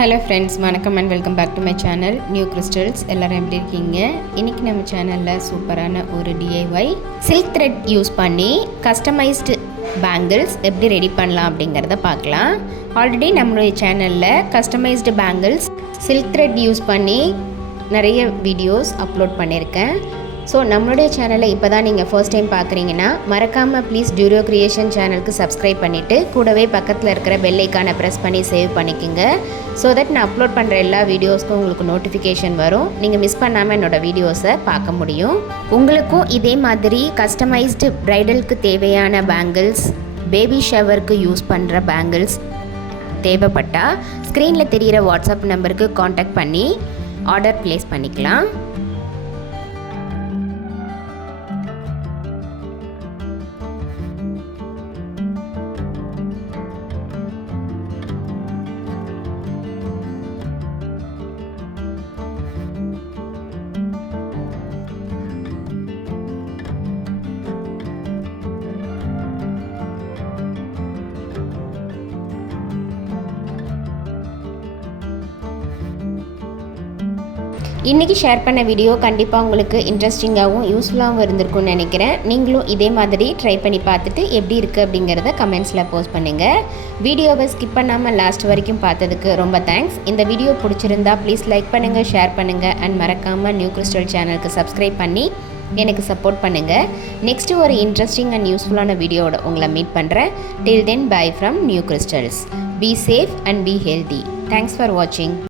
Hello friends, வணக்கம் and welcome back to my channel new crystals. எல்லோரும் எப்படி இருக்கீங்க? இன்றைக்கி நம்ம சேனலில் சூப்பரான ஒரு டிஐஒய் சில்க் த்ரெட் யூஸ் பண்ணி கஸ்டமைஸ்டு பேங்கிள்ஸ் எப்படி ரெடி பண்ணலாம் அப்படிங்கிறத பார்க்கலாம். ஆல்ரெடி நம்மளுடைய சேனலில் customised bangles silk thread use பண்ணி நிறைய வீடியோஸ் அப்லோட் பண்ணியிருக்கேன். ஸோ நம்மளுடைய சேனலை இப்போ தான் நீங்கள் ஃபர்ஸ்ட் டைம் பார்க்குறீங்கன்னா மறக்காமல் ப்ளீஸ் டியூரியோ கிரியேஷன் சேனலுக்கு சப்ஸ்கிரைப் பண்ணிவிட்டு கூடவே பக்கத்தில் இருக்கிற பெல் ஐக்கானை ப்ரெஸ் பண்ணி சேவ் பண்ணிக்கோங்க. ஸோ தட் நான் அப்லோட் பண்ணுற எல்லா வீடியோஸ்க்கும் உங்களுக்கு நோட்டிஃபிகேஷன் வரும். நீங்கள் மிஸ் பண்ணாமல் என்னோடய வீடியோஸை பார்க்க முடியும். உங்களுக்கும் இதே மாதிரி கஸ்டமைஸ்டு ப்ரைடலுக்கு தேவையான பேங்கிள்ஸ், பேபி ஷவருக்கு யூஸ் பண்ணுற பேங்கிள்ஸ் தேவைப்பட்டால் ஸ்க்ரீனில் தெரிகிற வாட்ஸ்அப் நம்பருக்கு காண்டாக்ட் பண்ணி ஆர்டர் ப்ளேஸ் பண்ணிக்கலாம். இன்றைக்கி ஷேர் பண்ண வீடியோ கண்டிப்பாக உங்களுக்கு இன்ட்ரெஸ்டிங்காகவும் யூஸ்ஃபுல்லாகவும் இருந்திருக்கும்னு நினைக்கிறேன். நீங்களும் இதே மாதிரி ட்ரை பண்ணி பார்த்துட்டு எப்படி இருக்குது அப்படிங்கிறத கமெண்ட்ஸில் போஸ்ட் பண்ணுங்கள். வீடியோவை ஸ்கிப் பண்ணாமல் லாஸ்ட் வரைக்கும் பார்த்ததுக்கு ரொம்ப தேங்க்ஸ். இந்த வீடியோ பிடிச்சிருந்தா ப்ளீஸ் லைக் பண்ணுங்கள், ஷேர் பண்ணுங்கள் அண்ட் மறக்காமல் நியூ கிறிஸ்டல் சேனலுக்கு சப்ஸ்கிரைப் பண்ணி எனக்கு சப்போர்ட் பண்ணுங்கள். நெக்ஸ்ட்டு ஒரு இன்ட்ரெஸ்டிங் அண்ட் யூஸ்ஃபுல்லான வீடியோவோட உங்களை மீட் பண்ணுறேன். Till then bye from New Crystals. Be safe and be healthy. Thanks for வாட்சிங்.